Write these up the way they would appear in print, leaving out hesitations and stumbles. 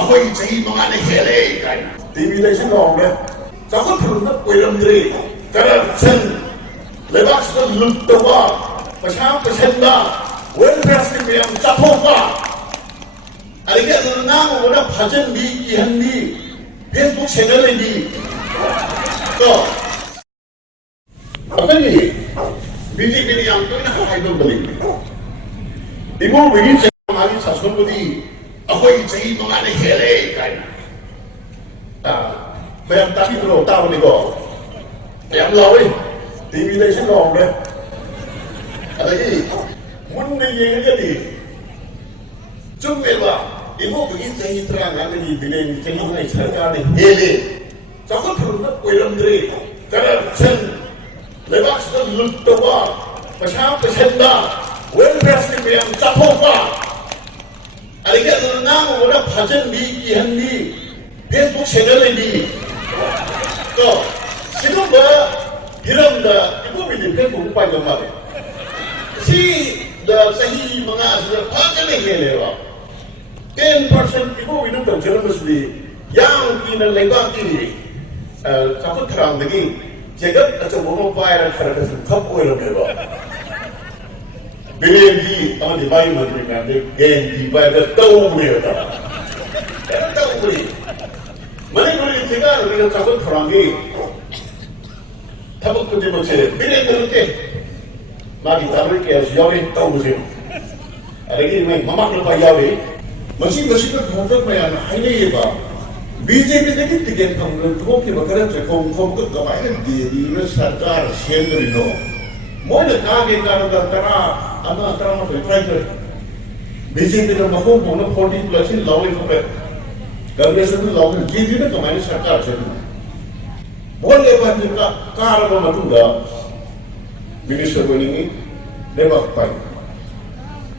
ꯑꯩꯈꯣꯏ ꯆꯍꯤ 5ꯅ ꯍꯦꯜꯂꯦ ꯀꯥꯏꯅ ꯇꯤꯚꯤꯗꯁꯨ ꯂꯥꯎꯔꯦ ꯆꯥꯎꯈꯠꯊꯨꯅ ꯑꯣꯏꯔꯝꯗ꯭ꯔꯦ ꯀꯔꯞꯁꯟ ꯂꯩꯕꯥꯛꯁꯤꯗ ꯂꯨꯠ ꯇꯧꯕ ꯄꯩꯁꯥ ꯄꯩꯁꯟꯕ ꯋꯦꯜꯐꯦꯌꯔ ꯁ꯭ꯀꯤꯝ ꯃꯌꯥꯝ ꯆꯥꯊꯣꯛꯄ ꯑꯗꯒꯤ ꯑꯗꯨꯅ ꯉꯥꯡꯉꯨꯕꯅ ꯐꯥꯖꯟꯕꯤ ꯀꯤꯍꯟꯕꯤ ꯐꯦꯁꯕꯨꯛ ꯁꯦꯟꯅꯔꯩꯕꯤ ꯀꯣ ꯑꯩꯈꯣꯏꯒꯤ BJPꯅ ꯌꯥꯝ ꯇꯣꯏꯅ ꯍꯥꯏꯕ ꯑꯃ ꯂꯩꯕꯅꯤ ꯏꯃꯣꯕꯤꯒꯤ ꯆꯍꯤ 5ꯒꯤ ꯁꯥꯁꯣꯟꯕꯨꯗꯤ ꯑꯩꯈꯣꯏꯒꯤ ꯆꯍꯤ 5ꯅ ꯍꯦꯜꯂꯦ ꯀꯥꯏꯅ ꯃꯌꯥꯝ ꯇꯥꯕꯤꯕ꯭ꯔꯣ ꯇꯥꯕꯅꯤꯀꯣ ꯌꯥꯝ ꯂꯥꯎꯏ ꯇꯤꯚꯤꯗꯁꯨ ꯂꯥꯎꯔꯦ ꯑꯗꯒꯤ ꯃꯨꯟꯅ ꯌꯦꯡꯉꯒꯗꯤ ꯆꯨꯝꯃꯦꯕ ꯏꯃꯣꯕꯤꯒꯤ ꯆꯍꯤ 19ꯗꯒꯤ ꯕꯤꯔꯦꯟꯒꯤ ꯆꯍꯤ 5 ꯁꯔꯀꯥꯔꯅ ꯍꯦꯜꯂꯦ ꯆꯥꯎꯈꯠꯊꯨꯅ ꯑꯣꯏꯔꯝꯗ꯭ꯔꯦ ꯀꯔꯞꯁꯟ ꯂꯩꯕꯥꯛꯁꯤꯗ ꯂꯨꯠ ꯇꯧꯕ ꯄꯩꯁꯥ ꯄꯩꯁꯟꯕ ꯋꯦꯜꯐꯦꯌꯔ ꯁ꯭ꯀꯤꯝ ꯃꯌꯥꯝ ꯆꯥꯊꯣꯛꯄ ꯑꯗꯒꯤ ꯑꯗꯨꯅ ꯉꯥꯡꯉꯨꯕꯅ ꯐꯥꯖꯟꯕꯤ ꯀꯤꯍꯟꯕꯤ ꯐꯦꯁꯕꯨꯛ ꯁꯦꯟꯅꯔꯩꯕꯤ ꯀꯣ ꯁꯤꯒꯨꯝꯕ ꯍꯤꯔꯝꯗ ꯏꯃꯣꯕꯤꯗꯤ ꯐꯦꯁꯕꯨꯛ ꯄꯥꯏꯗꯧ ꯃꯥꯜꯂꯦ ꯁꯤꯗ ꯆꯍꯤ 5ꯁꯤꯗ ꯐꯖꯅ ꯍꯦꯜꯂꯦꯕ 10% 이거 이런 거 저런 것이 양기는 레바끼리 자꾸 트람들이 제가 저 뭐뭐 봐야 하는 갖고 이러면 봐. 비행기 아니 많이 만들면 비행기 봐야 떠오르네요. 떠오르니. 만약에 제가 우리가 자꾸 트람이 타복 kunci 뭐지 비행기 때 마기 담을 게 여기 떠오르세요. 아래기 마막을 봐야지. मशीन भोजन में हाईने ये बात बीजेपी ने कितने के तो कि बकरे से कौन को कमाए दिए सरकार शेयर करी नो मोने कागे कारण तरा अना तरा में ट्राई कर बीजेपी ने मको मोने 40+ लॉइन को कांग्रेस ने लॉइन जीती ने कमाए सरकार से बोले बात का कारण में मतुगा मिनिस्टर बनेंगे देवा पाई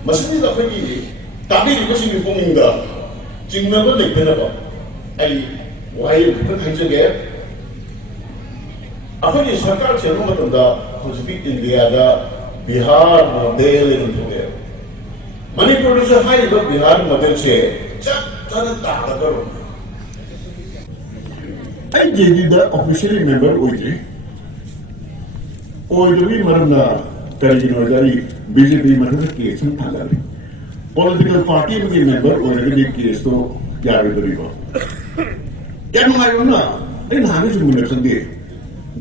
मशीन का कोई ताकि रिपोर्टिंग रिपोर्टिंग दा चिंगना को देखते ना बाप आई वाई तो खाइचे गए अपनी सरकार चलो मतलब दा कुछ भी इंडिया दा बिहार मॉडल इन तो गए मणिपुर से हाई तो बिहार मॉडल से चक तरह ताकत करो आई जेडी दा ऑफिशियली मेंबर हुई भी मरना करी नौजारी बीजेपी मतलब केस में था political party के member already केस तो यार इधर ही बात क्या नुमायो ना इन हाने जो मुझे संदे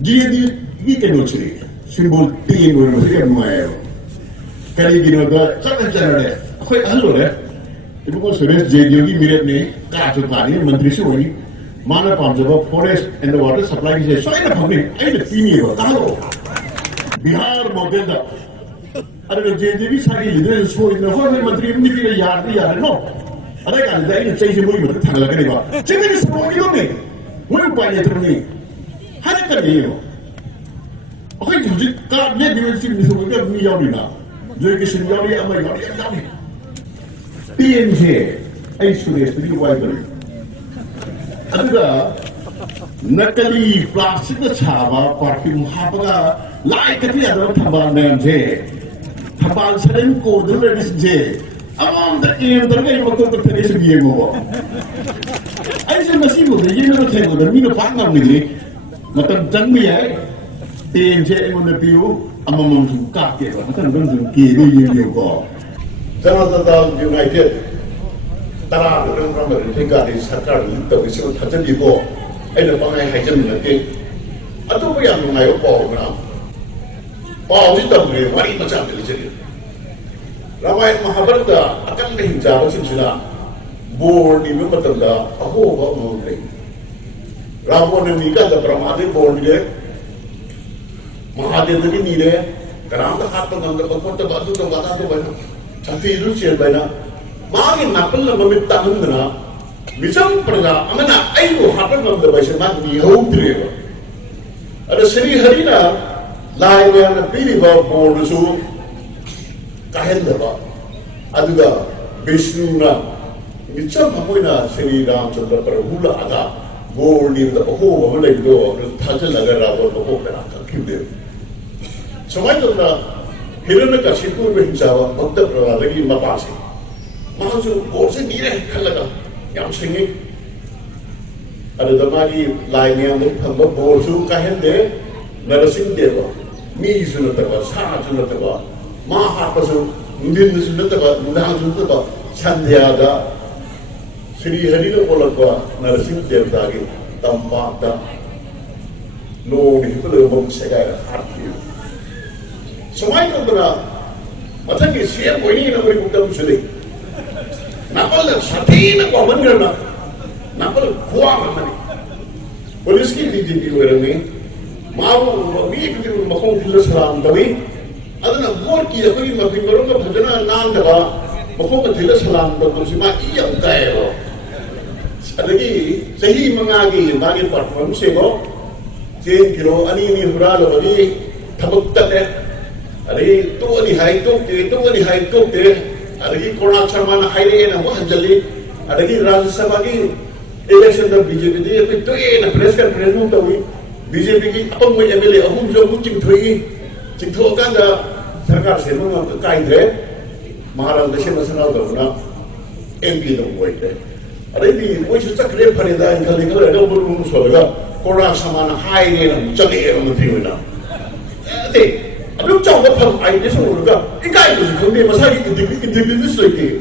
जीएडी ये क्या नोचरी सिंबल तीन और मुझे क्या नुमायो करी गिनो का चलन है कोई हल हो रहा है इनको को सुरेश जेडीओ की मेरे अपने काजू पानी मंत्री से वही माना पांचवा forest and the water supply से सोई ना फंगे आई तो पीनी है कहाँ बिहार मॉडल दा अरे जेजेबी सारी लीडर सो इन हो में मंत्री नहीं भी यार नो अरे का दे इन चाहिए मुझे मत थांगला करे बा जेबी सो नहीं होने वो पाए तो नहीं हर कर नहीं हो ओके जो का ने यूनिवर्सिटी में सो के नहीं याव ना जो के सिन याव या मैं याव पीएनजे आई सुरेश भी वाई करे अदुगा नकली प्लास्टिक छाबा परफ्यूम हापगा लाइक कति अदो थबा नेम जे थबाल सरेन को दुलरिस जे अमाम द एम दरगे मको को तने से बिए गो ऐसे नसीब होते ये न थे गो मीनो पाक नाम निगली मतलब जन्म है तेन जे एमन पियो अमम सु का के मतलब गन जन के ये को जनता यूनाइटेड तरा रण प्रम थे गा सरकार तो इसे थजन को ऐन पांगे हाइजन नके अतो को याम नायो पाओ ना पाओ जी तब रे वारी मचा मिल चली रामायण महाभारत का अकल नहीं जाव सिलसिला बोर्ड नि मतलब दा अहो ब रे रावण ने निका द प्रमादे बोर्ड ले महादेव की नीरे ग्राम का हाथ पर गंगा को तो बातू तो बता दे बना छाती रु शेर बना मागे नपल ममित तमंदना विचम प्रजा अमना आइको हाथ पर गंगा वैसे ना नि होत्रे अरे श्री हरिना लाइव में पीरिबा बोर्ड सु काहेंदबा अदुगा विष्णुना मिचम मकोइना श्री रामचंद्र प्रभुला आगा बोर्ड नि द ओहो वले दो थाजल लगा रावण को करा किबे समय तो ना हिरण्य कशिपु में हिंसावा भक्त प्रहलाद की मपासे महासु बोर्ड से नीरे खलगा yam singi ada damagi lai ni ang thamba bosu kahende narasing deva mi sunu tawa sa sunu tawa ma ha pasu ndin sunu tawa ndang sunu tawa sandhyada Sri Hari no polakwa narasing deva gi tampa da no ni pelo bom segai hati semai ko bra mathangi siam ko ni na bari kudam sule napal sati na ko mangrana napal kuwa mani police ki BJP werani maru wi ki makong kila salam dawi adana vote ki ko ni mapingoro ka bhajana nan da makong kila salam da ko sima iyam kaero adagi sahi mangagi magi perform sego 10 kilo ani ni huralo ani thabak tate adagi tu ani hai to te adagi corona charmana haire na wa jali adagi rajya sabha ki election da BJP de to e na press conference no tawi BJP ki apang mo MLA ahum jo mu ching tho kan da sarkar se no kai de maharashtra se masana da na MP da boite adagi mo chu chakre phare da in kali kala da buru so daga corona charmana haire na chale no thiwina ate aduk chau da pham ai de so ga ikai ko khombe masagi individuals like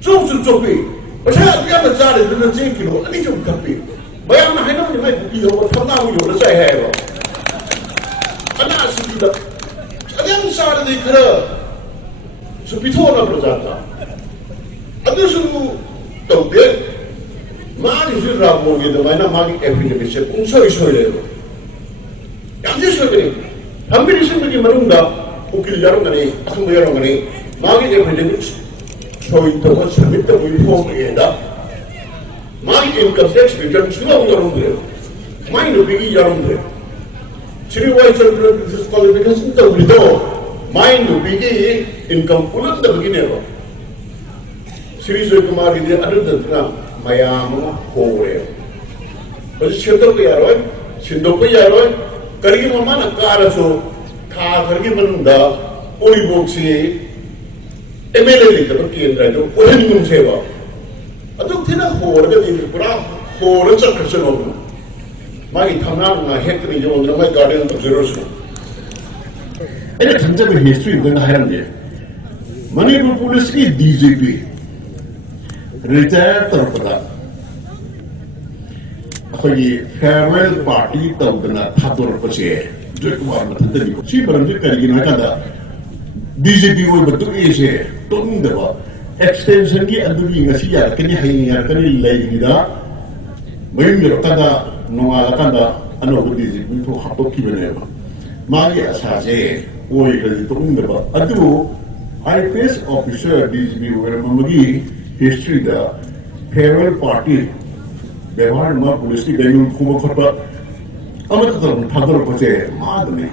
chou bi Pasal dia bercakap dengan cingkiro, ini cuma kapi. Bayang nak hendak ni mai bukti orang pernah mula dah saya hero. Anak sudah, ada yang sahaja di kera, supito nak berjata. Ada suruh tahu dia, mana sih ramu gitu, mana magi evidence set, unsur lego. Yang dia suruh ni, hampir di sini merungga, ukil jarang ni, aku jarang ni, magi evidence. So itu kan sebut tu inform ada. Mai income tax return semua orang dia. Mai nu pergi jalan dia. Ciri wajib qualification tu begitu. Mai nu pergi income pulang tu begini loh. Ciri Joy Kumar dia ada tentang mayam houkhre. Jadi cerita tu ya roy, cinta tu ya roy. Kerja mana cara so, kerja mana ori boxi. MLA लिखते तो केंद्र है जो उन्हें नियम सेवा अतो थिना होर के दिन पूरा होर चक्कर से लोग मागी थमना ना हेक्ट नहीं जो उन्हें मैं गार्डन तो जरूर सुन ऐसे ठंडे में हिस्ट्री उन्हें हैरान दिया मणिपुर पुलिस की BJP रिटायर तरफदा अखोई फेयरवेल पार्टी तब ना थातोर पचे जो कुमार में ठंडे भी ची बरंजे करेगी ना कदा BJP वो बतू ऐसे तो नहीं दबा extension की अंदर भी इंगसी यार कहीं है यार कहीं लाइक निदा वही मेरे कदा नोआला कदा अनोखी BJP तो हाथों की बने बा मागे असाजे वो एक लड़ी तो नहीं दबा अदू IPS officer BJP वो मम्मी history दा farewell party व्यवहार में पुलिस की बैंगन खूब खपा अमर तो थादर बचे माद में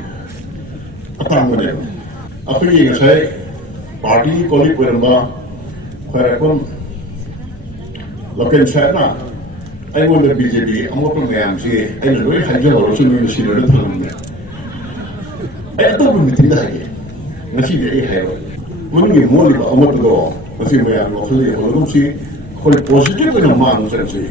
अतांग बने अखिरी एक है पार्टी कोली परंबा खैरकम लोकल शहर ना आई वो BJP अमर तो गया हमसे आई लोग हाइजर और उसमें भी सीनियर था उनमें आई तो भी मित्री था ये नसी दे है वो उनके मोल अमर तो नसी में यार लोग ले और उनसे कोई पॉजिटिव ना मान सकते